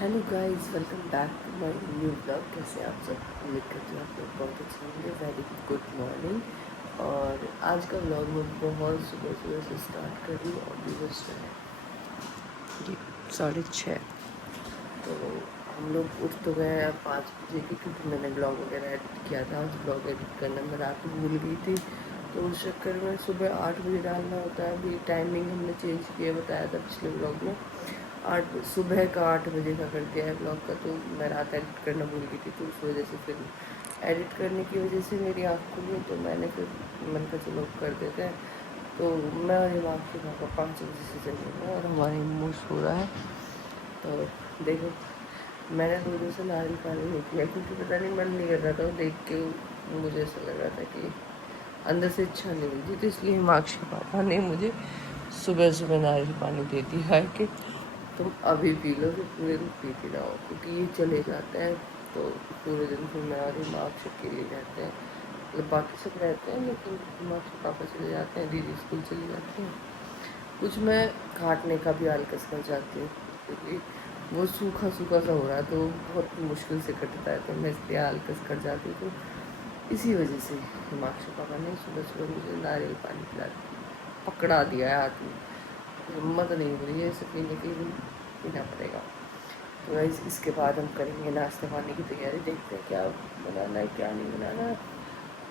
Hello guys, welcome back to my new blog. कैसे आप सब? उम्मीद करती हूँ आप लोग बहुत अच्छे होंगे। Very good morning. और आज का ब्लॉग मैं बहुत सुबह सुबह से स्टार्ट कर रही हूँ। अभी बस है जी 6:30। तो हम लोग उठ तो गए हैं 5 बजे की, क्योंकि मैंने ब्लॉग वगैरह एडिट किया था। आज ब्लॉग एडिट करना मैं रात को भूल गई थी, तो उस चक्कर में सुबह 8 बजे डालना होता है। अभी टाइमिंग हमने चेंज किया, बताया था पिछले ब्लॉग में। सुबह का 8 बजे का कर दिया है ब्लॉग का। तो मैं रात एडिट करना भूल गई थी, तो उस वजह से फिर एडिट करने की वजह से मेरी आँख खुली, तो मैंने फिर मन का चलो कर देते हैं। तो मैं और इमाम के पापा 5 बजे से चले गए और हमारे मुँह सो रहा है। तो देखो, मैंने 2 दिन से नारियल पानी नहीं किया, क्योंकि पता नहीं मन नहीं कर रहा था। वो देख के मुझे ऐसा लग रहा था कि अंदर से इच्छा नहीं हुई थी, तो इसलिए हिमांश के पापा ने मुझे सुबह सुबह नारियल पानी दे दिया है कि तुम अभी पी लो, फिर पूरे दिन पीती ना हो, क्योंकि ये चले जाते हैं। तो पूरे दिन फिर मैं और हिमांश अकेले रहते हैं। मतलब बाकी सब रहते हैं, लेकिन हिमांश के पापा चले जाते हैं, दीदी स्कूल चली जाती हैं। कुछ मैं काटने का भी आलकस कर जाती हूँ, क्योंकि वो सूखा सूखा सा हो रहा है, तो बहुत मुश्किल से कटता है, तो मैं इसलिए आलकस कर जाती हूँ। तो इसी वजह से हिमांश के पापा ने सुबह सुबह मुझे नारियल पानी पिला पकड़ा दिया है हाथ में। हिम्मत नहीं हो रही है इसे पीने की, पीना पड़ेगा। तो गाइस, इसके बाद हम करेंगे नाश्ते पानी की तैयारी। देखते हैं क्या बनाना है, क्या नहीं बनाना है।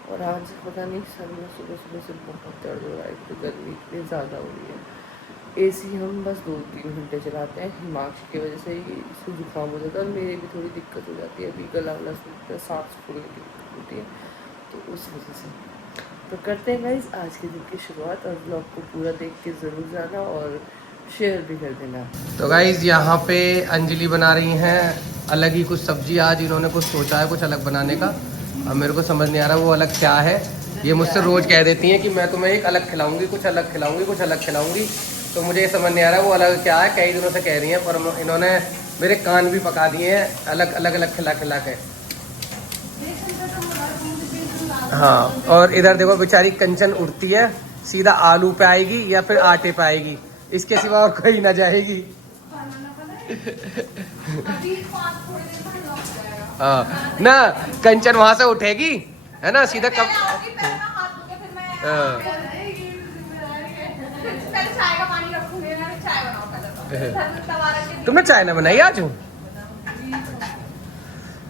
और आज पता नहीं, सर में सुबह सुबह से बहुत दर्द हो रहा है, तो गर्मी इतनी ज़्यादा हो रही है। एसी हम बस 2-3 घंटे चलाते हैं। हिमांश की वजह से ही इसको जुकाम हो जाता है, और मेरी भी थोड़ी दिक्कत हो जाती है। अभी गला वला सूखता है, सांस फूलने की दिक्कत होती है, तो उस वजह से। तो करते हैं गाइस आज के दिन की शुरुआत, और ब्लॉग को पूरा देख के ज़रूर जाना और शेयर भी कर देना। तो गाइज यहाँ पे अंजलि बना रही हैं अलग ही कुछ सब्जी। आज इन्होंने कुछ सोचा है कुछ अलग बनाने का। अब मेरे को समझ नहीं आ रहा वो अलग क्या है। ये मुझसे रोज़ कह देती हैं कि मैं तुम्हें एक अलग खिलाऊंगी, कुछ अलग खिलाऊंगी, कुछ अलग खिलाऊंगी। तो मुझे ये समझ नहीं आ रहा वो अलग क्या है। कई दिनों से कह रही हैं, पर इन्होंने मेरे कान भी पका दिए हैं अलग अलग अलग खिला खिला के। हाँ, और इधर देखो बेचारी कंचन उठती है, सीधा आलू पे आएगी या फिर आटे पे आएगी, इसके सिवा और कहीं ना जाएगी। हाँ ना, कंचन वहां से उठेगी है ना, सीधा कब। तुमने चाय ना बनाई आज?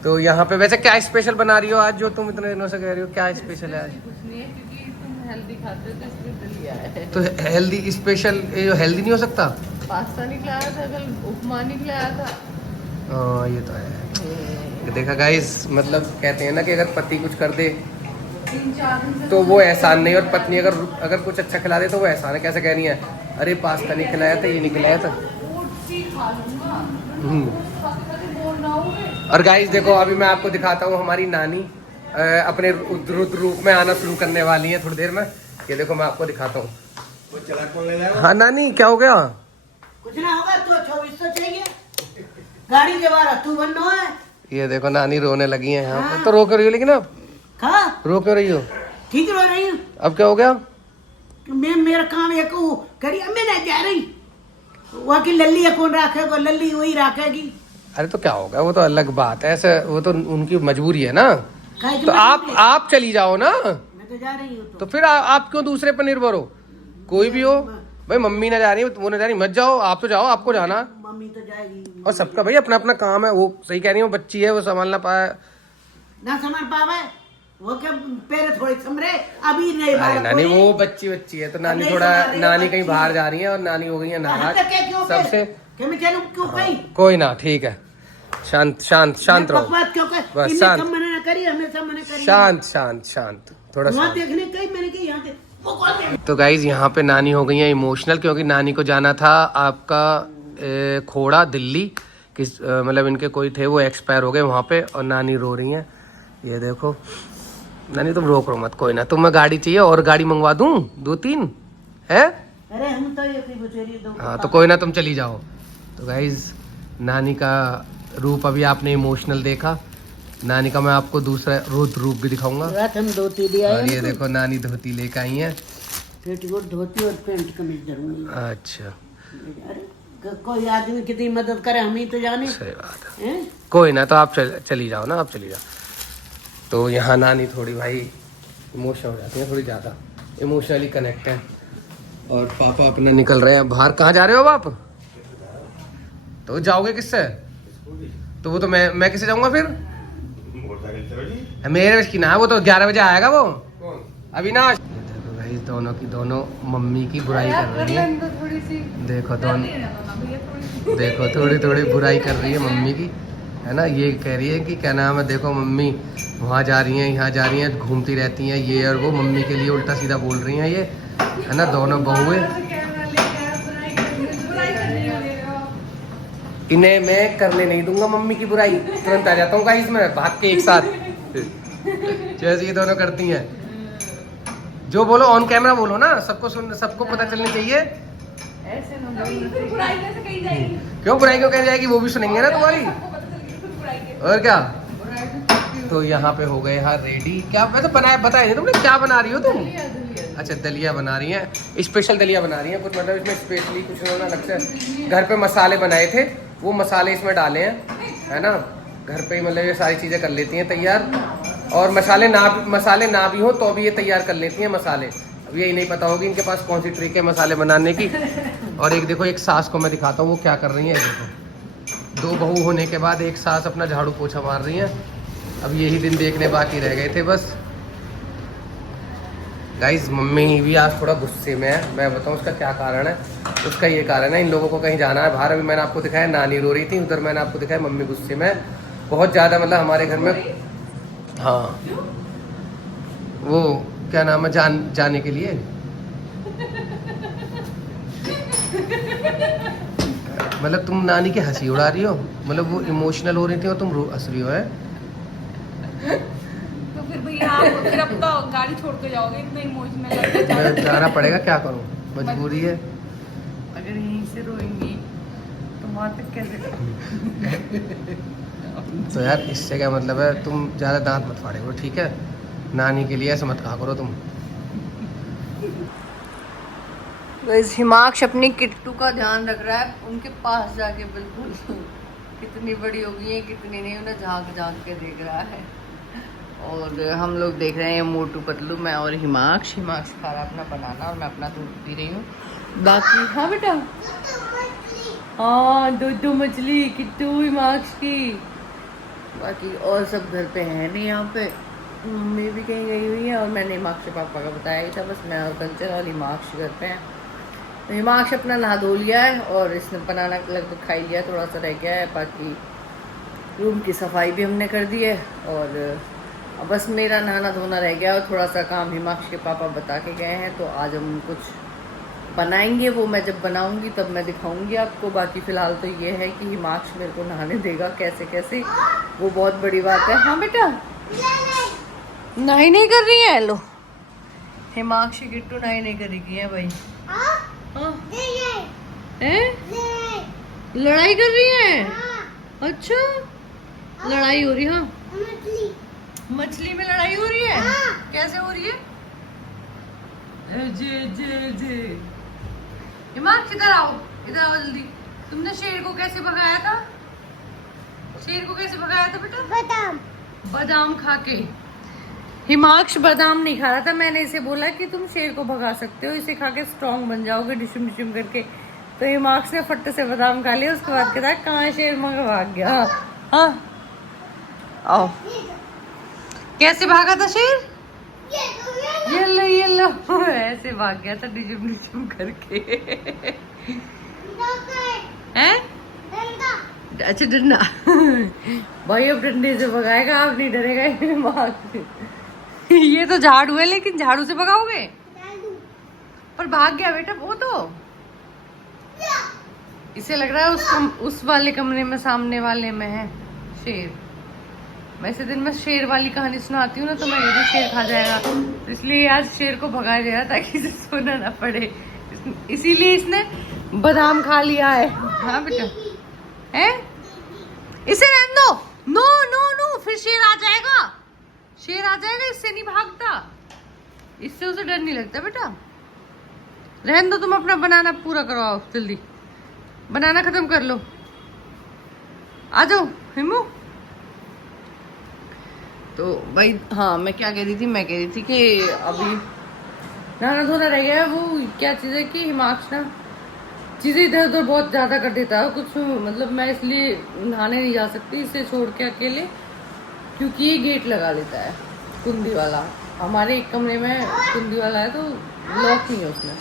तो यहाँ पे वैसे क्या स्पेशल बना रही हो आज, जो तुम इतने दिनों से कह रही हो? क्या स्पेशल है आज? कुछ नहीं है, क्योंकि तुम हेल्दी खाते हो, तो इसलिए तो लिया है। तो हेल्दी स्पेशल, ये हेल्दी नहीं हो सकता? पास्ता निकला आया था कल, उपमा निकला आया था। हाँ ये तो है। देखा गाइस, मतलब कहते हैं ना कि अगर पति कुछ कर दे 3-4 दिन से तो वो एहसान नहीं, और पत्नी अगर अगर कुछ अच्छा खिला दे तो वो एहसान है। कैसे कह रही है, अरे पास्ता नहीं खिलाया था, ये नहीं खिलाया था। ओट्स ही खा लूंगा। बोल रहा हूँ। और गाइस देखो, अभी मैं आपको दिखाता हूँ हमारी नानी अपने रुद्र रूप में आना शुरू करने वाली है थोड़ी देर में। ये देखो मैं आपको दिखाता हूँ। हाँ नानी, क्या हो गया? कुछ ना होगा, तू 2400 चाहिए गाड़ी के बारे तू बनना है। ये देखो नानी रोने लगी है यहाँ पे। तो रो क्यों रही हो लेकिन अब? हाँ रो क्यों रही हो? ठीक रो रही हूँ। अब क्या हो गया? मैं मेरा काम एक करी, मैं नहीं जा रही। वहाँ की लल्ली है, कौन रखेगा? लल्ली वही रखेगी। अरे तो क्या होगा, वो तो अलग बात है। ऐसे वो तो उनकी मजबूरी है ना। काहे की तो मजबूरी है? आप चली जाओ ना। मैं तो जा रही हूँ। तो फिर आप क्यों दूसरे पर निर्भर हो? कोई भी हो भाई, मम्मी ना जा रही, वो ना जा रही, मत जाओ। आप तो जाओ, आपको जाना। मम्मी तो जाएगी। और सबका भाई अपना अपना काम है। वो सही कह रही है, वो बच्ची है, वो संभाल ना पाए ना संभाल पावे, वो क्या पैर थोड़े समरे अभी नहीं। अरे नानी वो बच्ची है, तो नानी थोड़ा, नानी कहीं बाहर जा रही है और नानी हो गई है नाराज सबसे। मैं चलूं क्यों कहीं? कोई ना, ठीक है, शांत शांत शांत रहो, बकवास क्यों कर? बस इन्हें शांत कम मना ना करी, हमेशा मना करी। शांत शांत शांत, थोड़ा वहाँ शांत। देखने कहीं मैंने कही यहाँ से वो कौन है? तो गाइज यहाँ पे नानी हो गई है इमोशनल, क्योंकि नानी को जाना था आपका खोड़ा दिल्ली। किस मतलब इनके कोई थे, वो एक्सपायर हो गए वहाँ पे, और नानी रो रही हैं। ये देखो नानी, तुम रोक रो मत, कोई ना। तुम्हें गाड़ी चाहिए और गाड़ी मंगवा दूँ 2-3 है? अरे हम तो ये बचेरी दो। हाँ तो कोई ना, तुम चली जाओ। तो गाइज नानी का रूप अभी आपने इमोशनल देखा। नानी का मैं आपको दूसरा रुद्र रूप भी दिखाऊंगा। रात हम धोती लिया और ये देखो नानी धोती लेकर आई है। पेटीकोट धोती और पैंट कमीज जरूरी। अच्छा, अरे कोई आदमी कितनी मदद करे हम ही तो जाने। सही बात है। हैं? कोई ना, तो आप चली जाओ ना, आप चली जाओ। तो यहाँ नानी थोड़ी भाई इमोशनल हो जाती है, थोड़ी ज़्यादा इमोशनली कनेक्ट है। और पापा अपना निकल रहे हैं बाहर। कहाँ जा रहे हो आप? तो जाओगे किससे? तो वो तो मैं किससे जाऊँगा फिर? मेरे बस की ना, वो तो 11 बजे आएगा वो अविनाश। देखो भाई दोनों की दोनों मम्मी की बुराई कर रही है। देखो दोनों, देखो थोड़ी थोड़ी बुराई कर रही है मम्मी की, है ना। ये कह रही है कि क्या नाम है, देखो मम्मी वहाँ जा रही हैं, यहाँ जा रही हैं, घूमती रहती हैं ये और वो, मम्मी के लिए उल्टा सीधा बोल रही हैं ये, है ना। दोनों बहुएं, इन्हें मैं करने नहीं दूंगा मम्मी की बुराई। तुरंत आ जाता हूँ गाइस मैं भाग के एक साथ, जैसे ये दोनों करती हैं। जो बोलो ऑन कैमरा बोलो ना, सबको सुन, सबको पता चलनी चाहिए। क्यों बुराई क्यों कह जाएगी, वो भी सुनेंगे ना तुम्हारी, और क्या। तो यहाँ पे हो गए यहाँ रेडी। क्या वैसे बनाया, बताया नहीं तुमने क्या बना रही हो तुम? अच्छा दलिया बना रही हैं, स्पेशल दलिया बना रही हैं कुछ, मतलब इसमें स्पेशली कुछ उन्होंने अलग से घर पे मसाले बनाए थे, वो मसाले इसमें डाले हैं, है ना। घर पे ही मतलब ये सारी चीज़ें कर लेती हैं तैयार, और मसाले ना भी हो तो भी ये तैयार कर लेती हैं मसाले। अब यही नहीं पता होगी इनके पास कौन सी ट्रिक है मसाले बनाने की। और एक देखो, एक सास को मैं दिखाता हूँ वो क्या कर रही है। देखो, दो बहू होने के बाद एक सास अपना झाड़ू पोछा मार रही है। अब यही दिन देखने बाकी रह गए थे बस। गाइज मम्मी भी आज थोड़ा गुस्से में है, मैं बताऊँ उसका क्या कारण है। उसका ये कारण है, इन लोगों को कहीं जाना है बाहर। अभी मैंने आपको दिखाया नानी रो रही थी, उधर मैंने आपको दिखाया मम्मी गुस्से में बहुत ज़्यादा, मतलब हमारे घर में। हाँ वो क्या नाम है, जाने के लिए मतलब तुम नानी की हंसी उड़ा रही हो, मतलब वो इमोशनल हो रही थी और तुम हंस रही हो, है। तो फिर भैया आप फिर अब तो गाड़ी छोड़ के जाओगे, इतना इमोशनल जाना पड़ेगा, क्या करूँ, मजबूरी है। अगर यहीं से रोएंगी तो वहाँ तक कैसे? तो यार इससे क्या मतलब है, तुम ज़्यादा दांत मत फाड़े करो, ठीक है। नानी के लिए ऐसा मत कहा करो तुम। बस हिमाक्ष अपनी किट्टू का ध्यान रख रहा है, उनके पास जाके बिल्कुल कितनी बड़ी हो गई है कितनी नहीं, उन्हें झांक झांक के देख रहा है। और हम लोग देख रहे हैं मोटू पतलू, मैं और हिमाक्ष खा रहा अपना बनाना और मैं अपना दूध पी रही हूँ। बाकी हाँ बेटा, हाँ दो मछली किट्टू हिमाक्ष की। बाकी और सब घर पे है नहीं, यहाँ पे मम्मी भी कहीं गई हुई है और मैंने हिमाक्ष के पापा का बताया ही था, बस मैं और कंचन और हिमाक्ष घर पे हैं। तो हिमाक्ष अपना नहा धो लिया है और इसने बनाना लगभग खा लिया, थोड़ा सा रह गया है। बाकी रूम की सफाई भी हमने कर दी है और अब बस मेरा नहाना धोना रह गया और थोड़ा सा काम हिमाक्ष के पापा बता के गए हैं, तो आज हम कुछ बनाएंगे। वो मैं जब बनाऊंगी तब मैं दिखाऊंगी आपको। बाकी फ़िलहाल तो ये है कि हिमाक्ष मेरे को नहाने देगा कैसे कैसे, वो बहुत बड़ी बात है। हाँ बेटा, नहीं कर रही है। लो हिमाक्ष गिट्टू नहीं करेगी है भाई। हाँ? लड़ाई कर रही है? अच्छा लड़ाई हो रही है? हाँ मछली में लड़ाई हो रही है। कैसे हो रही है? जे हिमाक्ष इधर आओ जल्दी। तुमने शेर को कैसे भगाया था? शेर को कैसे भगाया था बेटा? बादाम खा के। हिमाक्ष बादाम नहीं खा रहा था, मैंने इसे बोला कि तुम शेर को भगा सकते हो, इसे खा के स्ट्रॉन्ग बन जाओगे डिशुम डिशुम करके। तो हिमाक्ष ने फट से बादाम खा लिया, उसके बाद कहता कहाँ शेर मगर भाग गया। हाँ आओ, कैसे भागा था शेर? ये लो ऐसे भाग गया था डिशुम डिशुम करके। हैं? अच्छा डंडा भाई, अब डंडे से भगाएगा, आप नहीं डरेगा। ये तो झाड़ू है, लेकिन झाड़ू से भगाओगे? पर भाग गया बेटा वो तो। इसे लग रहा है उस वाले कमरे में सामने वाले में है शेर। वैसे दिन में शेर वाली कहानी सुनाती हूँ ना, तो मैं ये भी शेर खा जाएगा, तो इसलिए आज शेर को भगाया जा रहा ताकि इसे सोना ना पड़े, इसीलिए इसने बादाम खा लिया है। हाँ बेटा, है इसे रहने दो। नो नो नो, फिर शेर आ जाएगा, शेर आ जाएगा, इससे नहीं भागता, इससे उसे डर नहीं लगता बेटा। रहने दो, तुम अपना बनाना पूरा करवाओ जल्दी। बनाना खत्म कर लो, आ जाओ हिमू। तो भाई हाँ, मैं क्या कह रही थी, मैं कह रही थी कि अभी नहाना धोना रह गया है। वो क्या चीज़ है कि हिमाक्ष ना चीज़ें इधर उधर बहुत ज़्यादा कर देता है कुछ, मतलब मैं इसलिए नहाने नहीं जा सकती इसे छोड़ के अकेले, क्योंकि ये गेट लगा लेता है कुंडी वाला। हमारे एक कमरे में कुंडी वाला है तो लॉक नहीं है उसमें,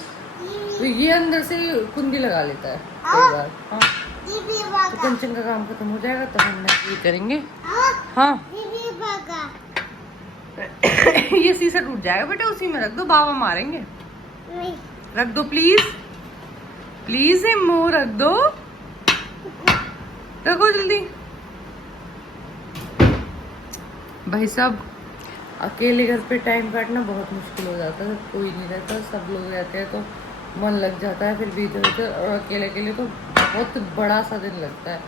तो ये अंदर से कुंडी लगा लेता है कई बार। हाँ, तो कंचन का काम खत्म हो जाएगा तब हम ये करेंगे। हाँ ये शीशा टूट जाएगा बेटा, उसी में रख दो, बाबा मारेंगे। रख दो प्लीज, प्लीज हिम्मू रख दो, रखो जल्दी। भाई साहब अकेले घर पे टाइम काटना बहुत मुश्किल हो जाता है, कोई नहीं रहता, सब लोग रहते हैं तो मन लग जाता है फिर भी इधर उधर, और अकेले अकेले तो बहुत बड़ा सा दिन लगता है।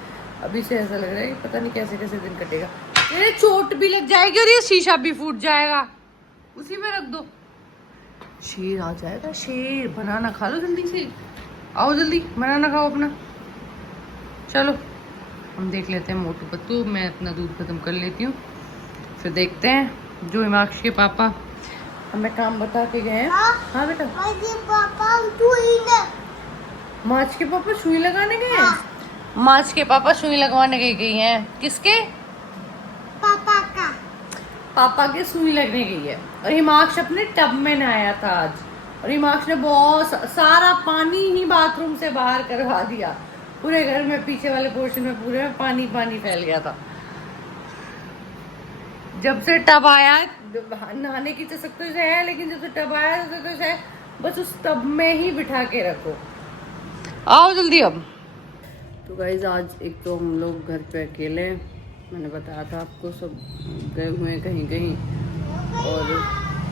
अभी से ऐसा लग रहा है कि पता नहीं कैसे कैसे दिन कटेगा। मेरे चोट भी लग जाएगी और ये शीशा भी फूट जाएगा, उसी में रख दो। शेर आ जाएगा, शेर। बनाना खा लो जल्दी से, आओ जल्दी बनाना खाओ अपना। चलो हम देख लेते हैं मोटू पत्तू, मैं अपना दूध खत्म कर लेती हूँ, फिर देखते हैं जो हिमाक्ष के पापा हमें काम बता के गए हैं। हाँ बेटा, मार्च के पापा सुई लगाने गए हैं। मार्च के पापा सुई लगवाने गई हैं। किसके? पापा के सुई लगने गई है। और हिमाक्ष अपने टब में नहाया था आज, और हिमाक्ष ने बहुत सारा पानी ही बाथरूम से बाहर करवा दिया। पूरे घर में पीछे वाले पोर्शन में पूरे में पानी पानी फैल गया था। जब से टब आया, नहाने की तो सब कुछ है, लेकिन जब से टब आया तो कुछ है, बस उस टब में ही बिठा के रखो। आओ जल्दी अब। तो गाइज आज एक तो हम लोग घर पे अकेले हैं, मैंने बताया था आपको, सब गए हुए हैं कहीं कहीं। और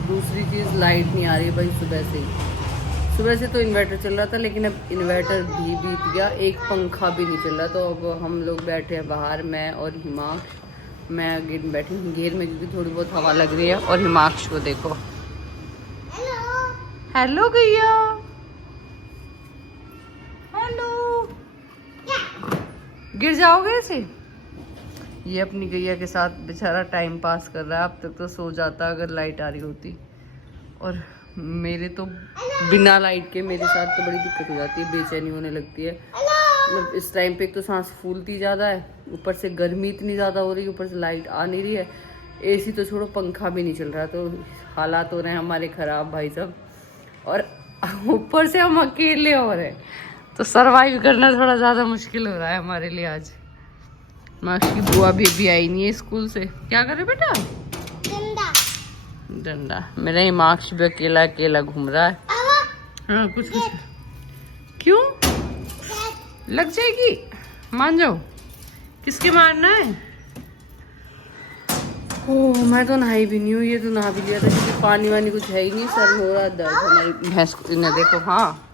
दूसरी चीज़ लाइट नहीं आ रही भाई सुबह से ही। सुबह से तो इन्वर्टर चल रहा था, लेकिन अब इन्वर्टर भी बीत गया, एक पंखा भी नहीं चल रहा। तो अब हम लोग बैठे हैं बाहर, मैं और हिमाक्ष। मैं गेट में बैठी हूँ घेर में, क्योंकि थोड़ी बहुत हवा लग रही है। और हिमाक्ष को देखो, हेलो गैया, हेलो। गिर जाओगे ऐसे? ये अपनी गैया के साथ बेचारा टाइम पास कर रहा है। अब तक तो सो जाता अगर लाइट आ रही होती, और मेरे तो बिना लाइट के मेरे साथ तो बड़ी दिक्कत हो जाती है, बेचैनी होने लगती है। मतलब इस टाइम पे एक तो सांस फूलती ज़्यादा है, ऊपर से गर्मी इतनी ज़्यादा हो रही है, ऊपर से लाइट आ नहीं रही है, एसी तो छोड़ो पंखा भी नहीं चल रहा। तो हालात हो रहे हैं हमारे ख़राब भाई साहब, और ऊपर से हम अकेले हो रहे हैं, तो सरवाइव करना थोड़ा ज़्यादा मुश्किल हो रहा है हमारे लिए। आज मार्क्स की बुआ भी आई नहीं है स्कूल से। क्या करे बेटा? डंडा। मेरा ही मार्क्स भी अकेला अकेला घूम रहा है। हाँ कुछ कुछ। क्यों लग जाएगी? मान जाओ। किसके मारना है? ओह मैं तो नहाई भी नहीं हूँ, ये तो नहा भी लिया था, क्योंकि पानी वानी कुछ है ही नहीं, सर में हो रहा दर्द। हमारी भैंस को इन्हें देखो। हाँ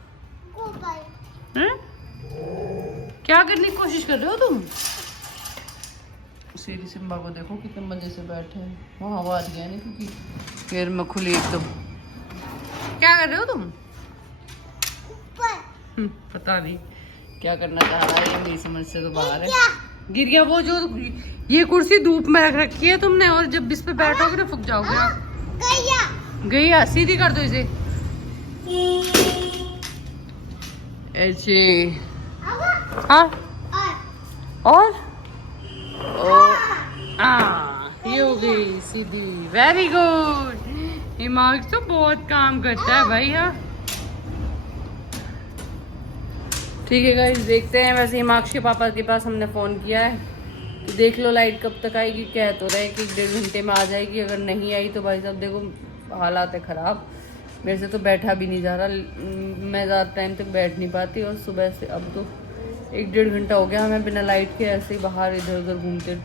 क्या करने की कोशिश कर रहे हो तुम? सीरी सिम्बा को देखो कितने मजे से बैठे हैं, वो हवा आ रही है नहीं, क्योंकि पैर में खुली एकदम। क्या कर रहे हो तुम? पता नहीं क्या करना चाह रहा है, ये मेरी समझ से तो बाहर है। गिर गया वो, जो ये कुर्सी धूप में रख रखी है तुमने, और जब इस पे बैठोगे ना फूक जाओगे आप। गैया सीधी कर दो इसे ऐसे। हाँ और ये हो गई सीधी। Very good. हिमाक्ष तो बहुत काम करता है भाई। हाँ ठीक है गाइस, देखते हैं। वैसे हिमाक्ष के पापा के पास हमने फ़ोन किया है, तो देख लो लाइट कब तक आएगी। कह तो रहे कि 1.5 घंटे में आ जाएगी, अगर नहीं आई तो भाई साहब देखो हालात है ख़राब, मेरे से तो बैठा भी नहीं जा रहा, मैं ज़्यादा टाइम तक बैठ नहीं पाती। और सुबह से अब तो 1-1.5 घंटा हो गया हमें बिना लाइट के ऐसे ही बाहर इधर उधर घूमते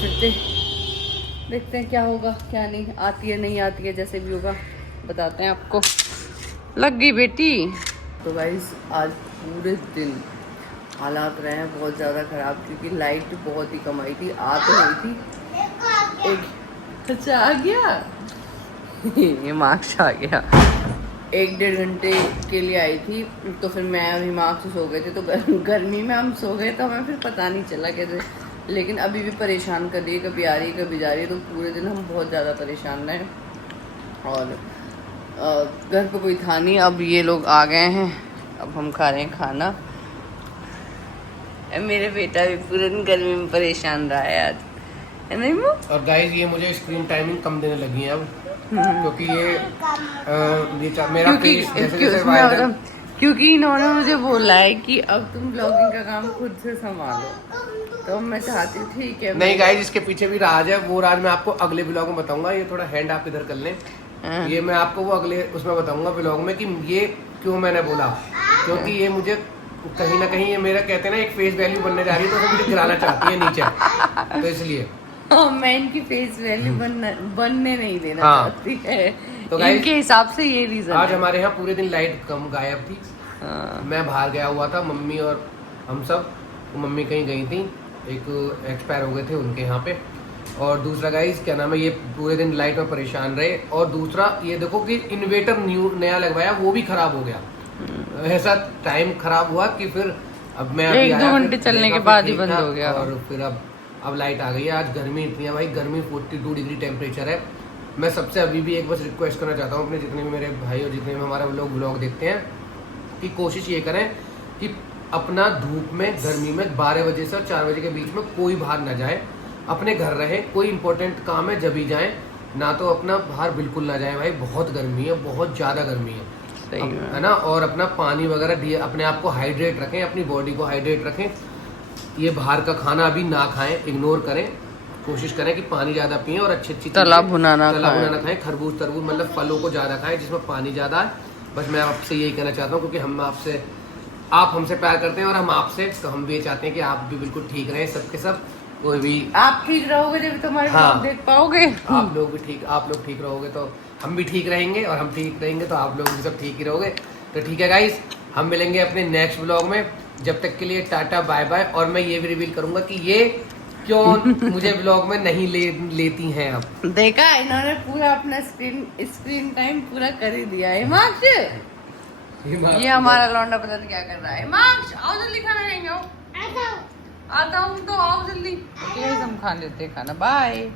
फिरते। देखते हैं क्या होगा क्या नहीं, आती है नहीं आती है, जैसे भी होगा बताते हैं आपको। लग गई बेटी। तो गाइस आज पूरे दिन हालात रहे हैं बहुत ज़्यादा ख़राब, क्योंकि लाइट बहुत ही कम आई थी, आ तो नहीं थी। एक अच्छा आ गया। हिमांश आ गया। 1-1.5 घंटे के लिए आई थी, तो फिर मैं और हिमांश सो गए थे, तो गर्मी में हम सो गए, तो हमें फिर पता नहीं चला कैसे। लेकिन अभी भी परेशान कर रही है, कभी आ रही है कभी जा रही है, तो पूरे दिन हम बहुत ज़्यादा परेशान रहे। और घर पे कोई था नहीं, अब ये लोग आ गए हैं, अब हम खा रहे हैं खाना। मेरे बेटा भी पूरे दिन गर्मी में परेशान रहा है आज, है नहीं वो? और गाइस ये मुझे स्क्रीन टाइमिंग कम देने लगी है अब, क्योंकि ये मेरा फेस जैसे जैसे वायरल, क्योंकि इन्होंने मुझे बोला है कि अब तुम ब्लॉगिंग का काम खुद से संभालो, तो मैं चाहती हूँ ठीक है। नहीं गाइस, इसके पीछे भी राज है, वो राज मैं आपको अगले ब्लॉग में बताऊंगा। ये थोड़ा हैंड आप इधर कर लें, ये मैं आपको वो अगले उसमें बताऊंगा ब्लॉग में कि ये क्यों मैंने बोला, क्योंकि ये मुझे कहीं ना कहीं ये मेरा कहते हैं ना एक फेस वैल्यू बनने जा रही है, तो वो मुझे गिराना चाहती है नीचे, तो इसलिए मैं इनकी फेस वैल्यू बनने नहीं देना चाहती है, तो इनके हिसाब से ये रीजन। आज हमारे यहाँ पूरे दिन लाइट कम गायब थी। मैं बाहर गया हुआ था, मम्मी और हम सब, मम्मी कहीं गई थी, एक एक्सपायर हो गए थे उनके यहाँ पे। और दूसरा गाइस क्या नाम है, ये पूरे दिन लाइट में परेशान रहे। और दूसरा ये देखो कि इन्वेटर नया लगवाया, वो भी खराब हो गया। ऐसा टाइम खराब हुआ कि फिर अब मैं 1-2 घंटे चलने के बाद ही बंद हो गया। और फिर अब लाइट आ गई है। आज गर्मी इतनी है भाई, गर्मी 42 डिग्री टेम्परेचर है। मैं सबसे अभी भी एक बस रिक्वेस्ट करना चाहता हूँ अपने जितने भी मेरे भाई और जितने भी हमारा लोग ब्लॉग देखते हैं, कि कोशिश ये करें कि अपना धूप में गर्मी में 12 बजे से 4 बजे के बीच में कोई बाहर ना जाए, अपने घर रहे। कोई इंपॉर्टेंट काम है जब ही जाएं, ना तो अपना बाहर बिल्कुल ना जाएं भाई, बहुत गर्मी है, बहुत ज़्यादा गर्मी है, है ना। और अपना पानी वगैरह अपने आप को हाइड्रेट रखें, अपनी बॉडी को हाइड्रेट रखें। ये बाहर का खाना अभी ना खाएं, इग्नोर करें, कोशिश करें कि पानी ज़्यादा पिएं और अच्छी तला भुना ना खाएं, खरबूज तरबूज मतलब फलों को ज़्यादा खाएं जिसमें पानी ज़्यादा है। बस मैं आपसे यही कहना चाहता हूँ, क्योंकि आप हमसे प्यार करते हैं और हम आपसे, तो हम भी ये चाहते हैं कि आप भी बिल्कुल ठीक रहें, सबके सब। कोई भी आप ठीक रहोगे जब तुम्हारे ब्लॉग देख पाओगे। आप लोग ठीक रहोगे तो हम भी ठीक रहेंगे, और हम ठीक रहेंगे तो आप लोग भी सब ठीक ही रहोगे। तो ठीक है गाइस, हम मिलेंगे अपने नेक्स्ट ब्लॉग में। जब तक के लिए टाटा बाय बाय। और मैं ये भी रिवील करूंगा कि ये क्यों मुझे ब्लॉग में नहीं लेती हैं। अब देखा, इन्होंने पूरा अपना स्क्रीन टाइम पूरा कर ही दिया है। हिमांश, ये हमारा लौंडा पता नहीं क्या कर रहा है। हिमांश आओ जल्दी खाना खाएंगे। आता हूँ तो आओ जल्दी, हम खा लेते हैं खाना। बाय।